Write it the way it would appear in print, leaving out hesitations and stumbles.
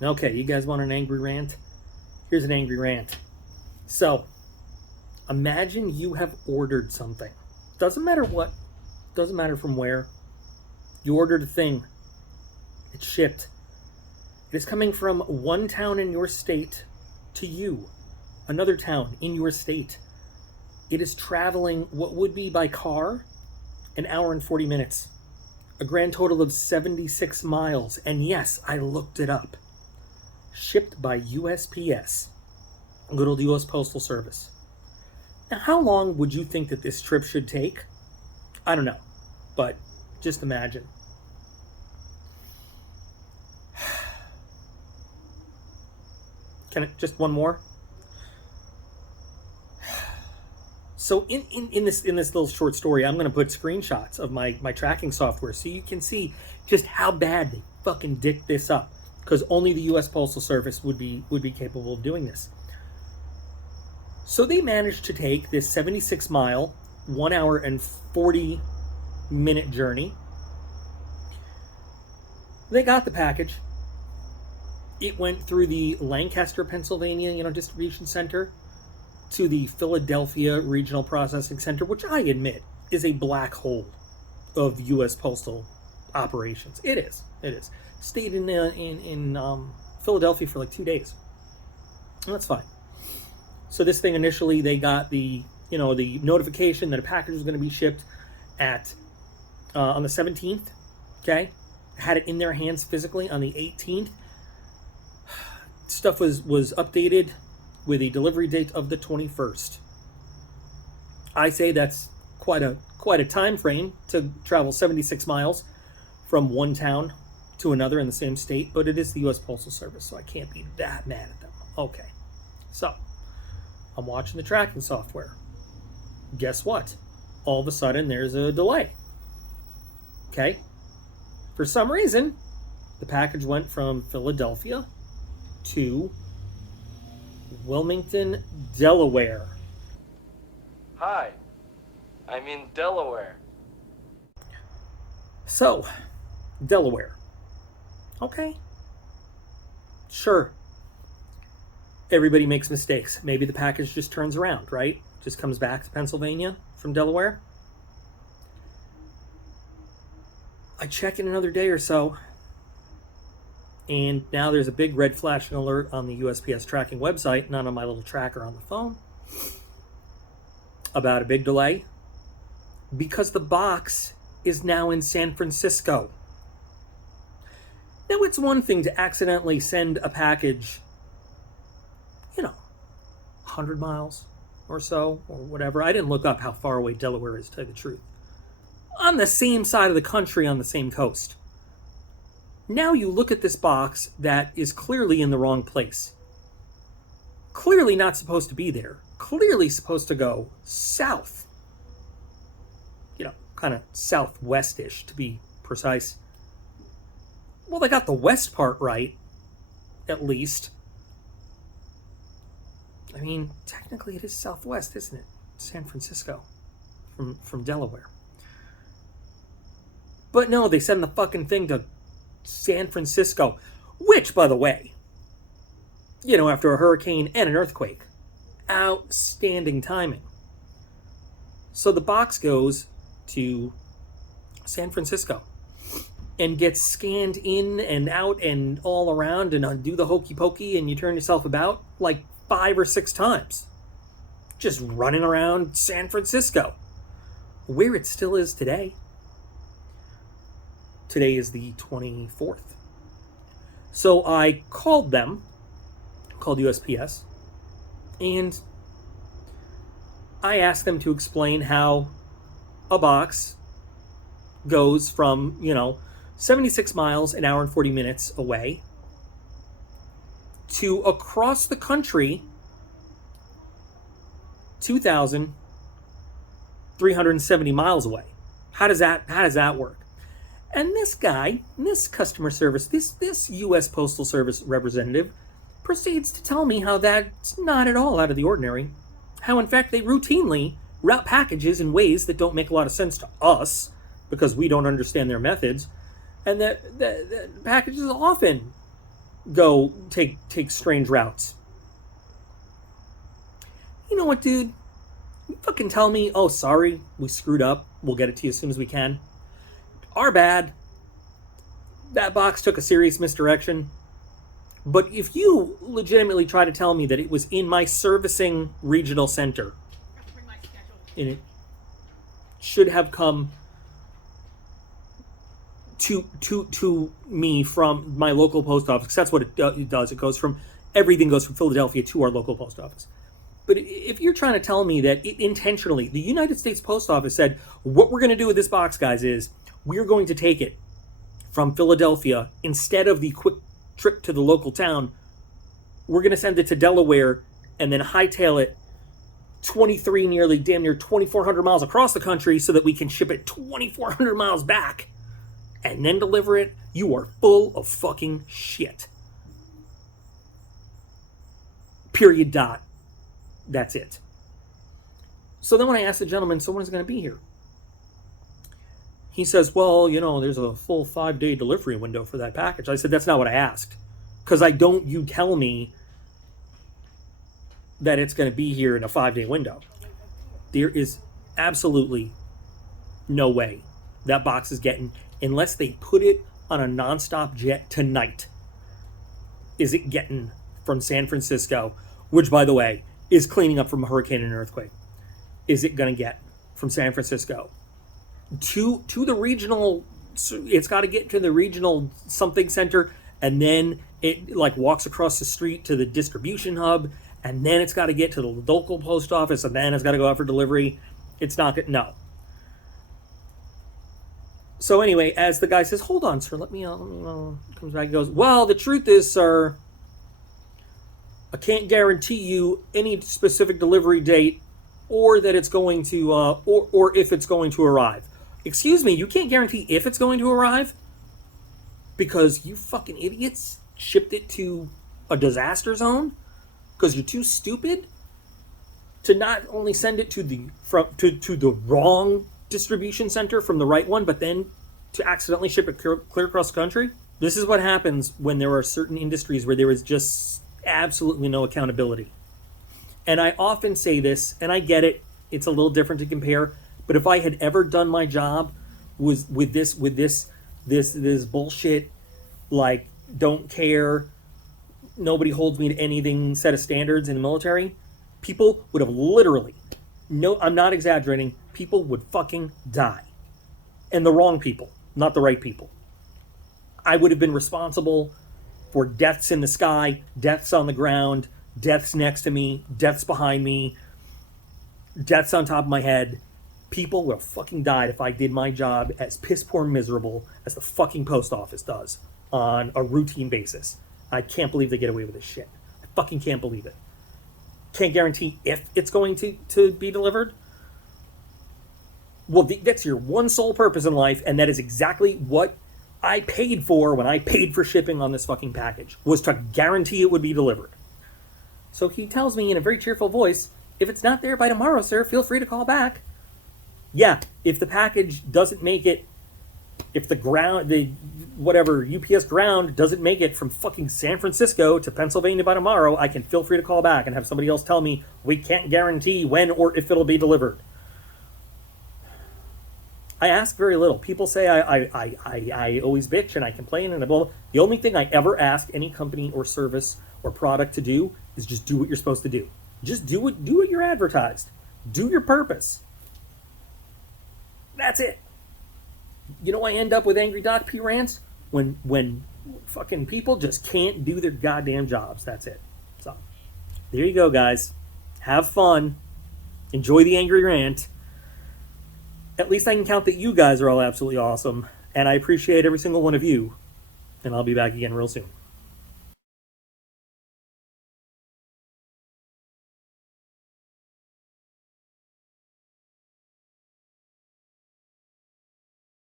Okay, you guys want an angry rant? Here's an angry rant. So, imagine you have ordered something. Doesn't matter what, doesn't matter from where. You ordered a thing. It's shipped. It is coming from one town in your state to you, another town in your state. It is traveling what would be by car an hour and 40 minutes, a grand total of 76 miles. And yes, I looked it up. Shipped by USPS, good old US Postal Service. Now, how long would you think that this trip should take? I don't know, but just imagine. Can I just one more? So in this little short story, I'm going to put screenshots of my tracking software so you can see just how bad they fucking dick this up, because only the U.S. Postal Service would be capable of doing this. So they managed to take this 76-mile, 1 hour and 40-minute journey. They got the package. It went through the Lancaster, Pennsylvania, distribution center to the Philadelphia Regional Processing Center, which I admit is a black hole of U.S. postal operations. It is. Stayed in Philadelphia for like 2 days. And that's fine. So this thing initially, they got the notification that a package was going to be shipped at on the 17th. Okay, had it in their hands physically on the 18th. Stuff was updated with a delivery date of the 21st. I say that's quite a time frame to travel 76 miles from one town to another in the same state, but it is the U.S. Postal Service, so I can't be that mad at them. Okay, so I'm watching the tracking software. Guess what? All of a sudden, there's a delay. Okay? For some reason, the package went from Philadelphia to Wilmington, Delaware. Hi, I'm in Delaware. So, Delaware. Okay. Sure. Everybody makes mistakes. Maybe the package just turns around, right? Just comes back to Pennsylvania from Delaware. I check in another day or so, and now there's a big red flashing alert on the USPS tracking website, not on my little tracker on the phone, about a big delay because the box is now in San Francisco. Now, it's one thing to accidentally send a package, 100 miles or so, or whatever. I didn't look up how far away Delaware is, to tell you the truth. On the same side of the country, on the same coast. Now you look at this box that is clearly in the wrong place. Clearly not supposed to be there. Clearly supposed to go south. Kind of southwest-ish, to be precise. Well, they got the west part right, at least. I mean, technically it is southwest, isn't it? San Francisco, from Delaware. But no, they send the fucking thing to San Francisco, which, by the way, after a hurricane and an earthquake, outstanding timing. So the box goes to San Francisco and gets scanned in and out and all around and undo the hokey pokey, and you turn yourself about like 5 or 6 times, just running around San Francisco, where it still is today. Today is the 24th. So I called USPS, and I asked them to explain how a box goes from, 76 miles, an hour and 40 minutes away, to across the country, 2,370 miles away. How does that work? And this guy, this customer service, this U.S. Postal Service representative proceeds to tell me how that's not at all out of the ordinary. How, in fact, they routinely route packages in ways that don't make a lot of sense to us because we don't understand their methods. And the packages often take strange routes. You know what, dude? You fucking tell me, oh, sorry, we screwed up. We'll get it to you as soon as we can. Our bad. That box took a serious misdirection. But if you legitimately try to tell me that it was in my servicing regional center, and it should have come to me from my local post office, because that's what it does. Everything goes from Philadelphia to our local post office. But if you're trying to tell me that intentionally, the United States Post Office said, what we're going to do with this box, guys, is we're going to take it from Philadelphia instead of the quick trip to the local town. We're going to send it to Delaware and then hightail it 23, nearly damn near 2,400 miles across the country so that we can ship it 2,400 miles back and then deliver it. You are full of fucking shit. Period. Dot. That's it. So then when I asked the gentleman, so when is it going to be here? He says, well, there's a full 5-day delivery window for that package. I said, that's not what I asked. Because you tell me that it's going to be here in a 5-day window. There is absolutely no way that box is getting, unless they put it on a nonstop jet tonight, is it getting from San Francisco, which, by the way, is cleaning up from a hurricane and an earthquake. Is it going to get from San Francisco to the regional? It's got to get to the regional something center, and then it walks across the street to the distribution hub, and then it's got to get to the local post office, and then it's got to go out for delivery. It's not good. No. So anyway, as the guy says, hold on, sir, let me comes back and goes, well, the truth is, sir, I can't guarantee you any specific delivery date or that it's going to, or if it's going to arrive. Excuse me, you can't guarantee if it's going to arrive? Because you fucking idiots shipped it to a disaster zone? Because you're too stupid to not only send it to the wrong distribution center from the right one, but then to accidentally ship it clear across the country? This is what happens when there are certain industries where there is just absolutely no accountability. And I often say this, and I get it, it's a little different to compare, but if I had ever done my job with this bullshit, don't care, nobody holds me to anything set of standards in the military, people would have literally, no, I'm not exaggerating, people would fucking die. And the wrong people, not the right people. I would have been responsible for deaths in the sky, deaths on the ground, deaths next to me, deaths behind me, deaths on top of my head. People would have fucking died if I did my job as piss poor miserable as the fucking post office does on a routine basis. I can't believe they get away with this shit. I fucking can't believe it. Can't guarantee if it's going to be delivered. Well, that's your one sole purpose in life, and that is exactly what I paid for when I paid for shipping on this fucking package, was to guarantee it would be delivered. So he tells me in a very cheerful voice, if it's not there by tomorrow, sir, feel free to call back. Yeah, if the package doesn't make it, if the UPS ground doesn't make it from fucking San Francisco to Pennsylvania by tomorrow, I can feel free to call back and have somebody else tell me we can't guarantee when or if it'll be delivered. I ask very little. People say I always bitch and I complain and blah. The only thing I ever ask any company or service or product to do is just do what you're supposed to do. Just do what you're advertised. Do your purpose. That's it. You know, I end up with angry Doc P rants when fucking people just can't do their goddamn jobs. That's it. So there you go, guys. Have fun. Enjoy the angry rant. At least I can count that you guys are all absolutely awesome, and I appreciate every single one of you, and I'll be back again real soon.